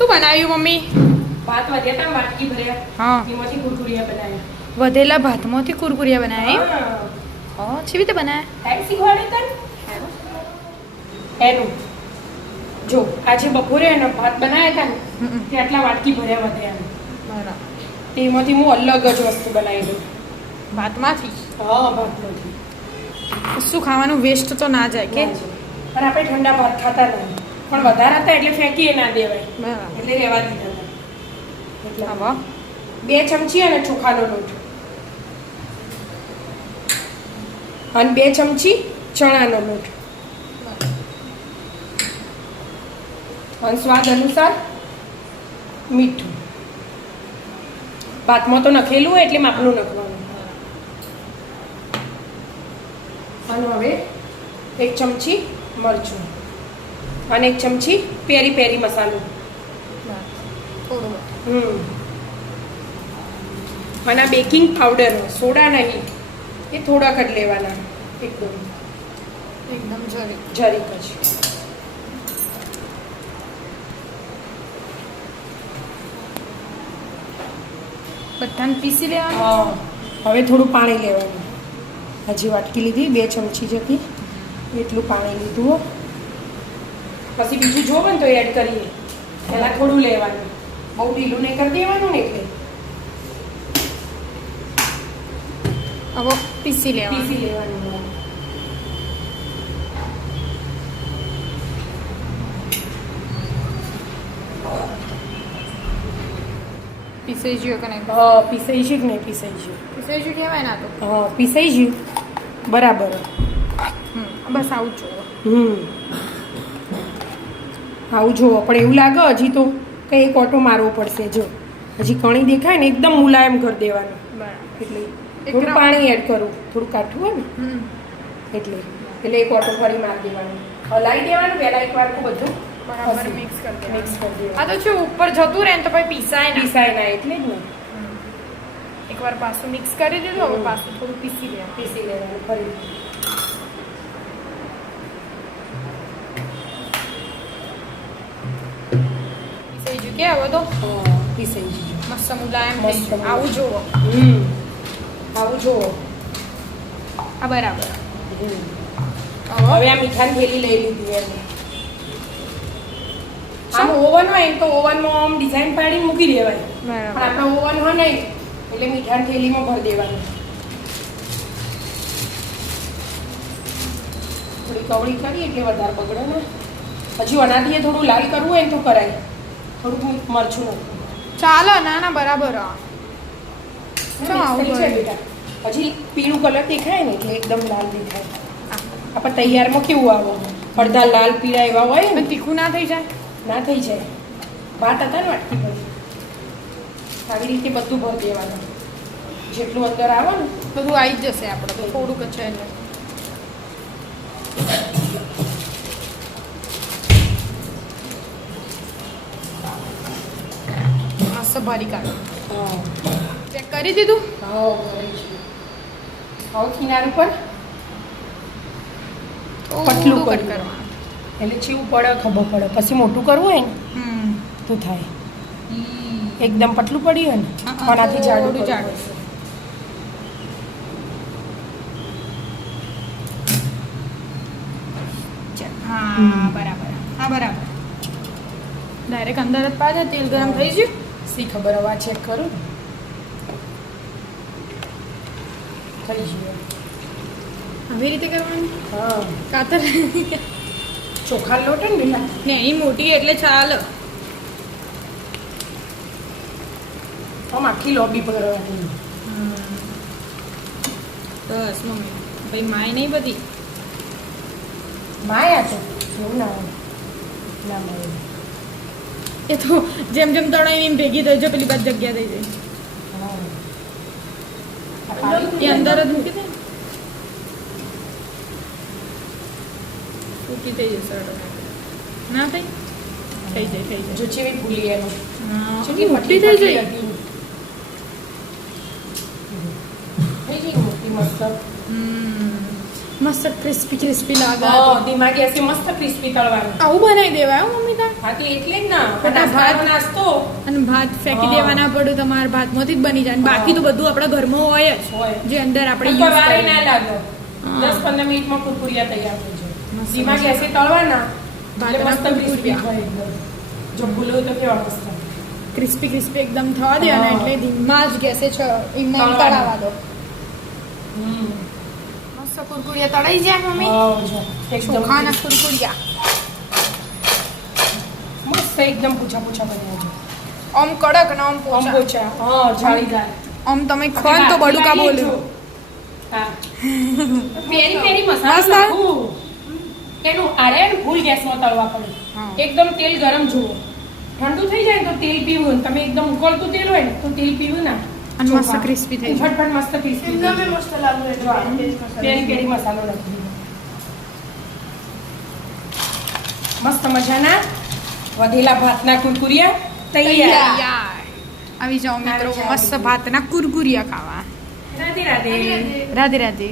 શું બનાવ્યું મમ્મી? ભાત વધ્યા હતા વાટકી ભર્યા. હા. એમાંથી કુરકુરિયા બનાવ્યા. વધેલા ભાતમાંથી કુરકુરિયા બનાવ્યા એમ? હા. હા, કેવી રીતે બનાવ્યા? ટાઈમ શીખવાડે તને એનું જો આજે બપોરે એના ભાત બનાવ્યા હતા ને તે આટલા વાટકી ભર્યા વધ્યા. બરાબર. તેમાંથી હું અલગ જ વસ્તુ બનાવી દઉં. ભાતમાંથી હા, ભાતમાંથી શું ખાવાનું વેસ્ટ તો ના જાય કે? પણ આપણે ઠંડા ભાત ખાતા નહીં, પણ વધારે હતા એટલે ફેંકીએ ના દેવાય, બરાબર. એટલે રહેવા દીધા હતા. એટલે હવે 2 ચમચી અને ચોખાનો લોટ અને 2 ચમચી ચણાનો લોટ અને સ્વાદ અનુસાર મીઠું. ભાતમાં તો નખેલું હોય એટલે માપનું નાખવાનું. અને હવે 1 ચમચી મરચું અને 1 ચમચી પેરી પેરી મસાલો. થોડું અને આ બેકિંગ પાવડર, સોડા નહીં, એ થોડાક જ લેવાના, એકદમ જરીક જરીક જ. બધાને પીસી લેવાનું. હા, હવે થોડું પાણી લેવાનું. હજી વાટકી લીધી 2 ચમચી જેટલી, એટલું પાણી લીધું હો. પછી બીજું જોવે ને તો એડ કરીએ. પહેલાં થોડું લેવાનું, બહુ ઢીલું નહીં કરી દેવાનું ને, એટલે હવે પીસી લેવાનું. પીસી લેવાનું. પીસાઈ ગયું કે નહીં? હા, પીસાઈ છે કે નહીં પીસાઈ છે? પીસાઈ ગયું કહેવાય ના તો. હા, પીસાઈ ગયું બરાબર. બસ આવું જ જોવો. આવું જુઓ, પણ એવું લાગે હજી તો કંઈ એક ઓટો મારવો પડશે. જો હજી કણી દેખાય ને એકદમ મુલાયમ કરી દેવાનું. બરાબર. એટલે થોડું પાણી એડ કરું, થોડું કાઠું હોય ને એટલે એક ઓટો ફરી મારી દેવાનું, હલાવી દેવાનું. પહેલાં એકવાર બધું બરાબર મિક્સ કરી દેવાનું. મિક્સ કરી દેવાનું. આ તો છે ઉપર જતું રહે ને તો પછી પીસાય ના. પીસાય ના, એટલે જ ને. એકવાર પાછું મિક્સ કરી દીધું, હવે પાછું થોડું પીસી લેવાનું. પીસી લેવાનું ફરી. પીસાઈ ગયું કે હવે તો પીસાઈ ગયું. મસ્ત મુલાયમ થઈ મસ્ત ગયું. આવું જોવો. આવું જુઓ. આ બરાબર. હવે આ મીઠાની થેલી લઈ લીધી એમ. આમ ઓવન હોય ને તો ઓવનમાં આમ ડિઝાઇન પાડી મૂકી દેવાય, પણ બરાબર. આપણે ઓવન હોય નહીં એટલે મીઠાની થેલીમાં ભરી દેવાનું. થોડી કવળી કરી એટલે વધારે બગડે ને. હજી અનાથી થોડું લાલ કરવું હોય ને તો કરાય. થોડુંક મરચું નાખવું. ચાલો ના ના બરાબર. છે બેટા. હજી પીળું કલર દેખાય ને એટલે એકદમ લાલ દેખાય. આપણે તૈયારમાં કેવું આવે, અડધા લાલ પીળા એવા હોય ને, પણ તીખું ના થઈ જાય. ના થઈ જાય. ભાત હતા ને વાટકી ભરી, આવી રીતે બધું ભરી દેવાનું. જેટલું અંદર આવે ને બધું આવી જ જશે આપણે તો થોડુંક જ છે એટલે. મસ્ત ભરી કાઢો. ચેક કરી દીધું. હવે કિનાર ઉપર પતલું કરી કટ કરવાનું. એટલે ચીવું પડે ખબર પડે. પછી મોટું કરવું હોય ને તો થાય. એકદમ પતલું પડ્યું હોય ને આનાથી જાડું થોડું જાડું. હા બરાબર. હા બરાબર. ડાયરેક્ટ અંદર જ પાડે. તેલ ગરમ થઈ ગયું. શી ખબર, હવે ચેક કરું ને. થઈ ગયું. આવી રીતે કરવાનું. હા, કાતર ચોખા લોટ ને બેટા. ને એ મોટી એટલે ચાલે. આમ આખી લોબી પકડવાની. બસ મમ્મી ભાઈ માય નહીં બધી. માયા તો એવું ના હોય. ના મળે. એ તો જેમ જેમ તળાઈ એમ ભેગી થઈ જાય, પેલી બાદ જગ્યા થઈ જાય. એ અંદર જ મૂકી દે. ફૂટી થઈ જશે. ના થઈ થઈ જાય થઈ જાય. જો ચેવી ભૂલી એનું. કેટલી મોટી થઈ જાય. થઈ ગઈ મોટી મસ્ત. મસ્ત ક્રિસ્પી ક્રિસ્પી લાગે ધીમા ગેસે મસ્ત ક્રિસ્પી તળવાનું. આવું બનાવી દેવાય હો મમ્મી તાર હા તો એટલે જ ના ફટાફટ. નાસ્તો અને ભાત ફેંકી હા. દેવાના પડ્યું તમારે ભાતમાંથી જ બની જાય અને બાકી તો બધું આપણા ઘરમાં હોય જ હોય. જે અંદર આપણે કોઈ યુઝ વારે કરીએ ના લાગે. હા. 10-15 મિનિટમાં કુરકુરિયા તૈયાર થઈ જાય. મસ્ત ધીમા મસ્ત. ગેસે તળવાના ભાતના એટલે મસ્ત ક્રિસ્પી કુરકુરિયા. થાય એકદમ. જો ભૂલો તો કેવા મસ્ત. ક્રિસ્પી ક્રિસ્પી એકદમ થવા દે અને હા. એટલે ધીમા જ ગેસે છે એમને એમ તળવાનું. તળાવા દો હમ. મસ્ત કુરકુરિયા તળાઈ જાય મમ્મી હા, જો. એકદમ ચોખાના કુરકુરિયા મસ્ત એકદમ પૂછા પૂછા બન્યા છે. આમ કડક ને આમ આમ પોચા પોચા. હા, જાળીદાર. આમ તમે ખો ને તો બડુકા બોલ્યું હા. પેરી પેરી મસ્ત. મસાલો નાખું. એનું આરે ને ફૂલ ગેસમાં તળવા પડે. હા. એકદમ તેલ ગરમ જુઓ. ઠંડુ થઈ જાય ને તો તેલ પીવું. તમે એકદમ ઉકળતું તેલ હોય ને તો તેલ પીવું ના. અને મસ્ત ચોખા. crispy થઈ જાય. ફટફટ મસ્ત crispy થઈ જાય. મસ્ત લાગે જો આ પેરી પેરી મસાલો નાખી દીધો. મસ્ત મજાના વધેલા ભાતના કુરકુરિયા તૈયાર. તૈયાર આવી જાઓ મિત્રો મસ્ત ભાતના કુરકુરિયા ખાવા રાધે રાધે. રાધે રાધે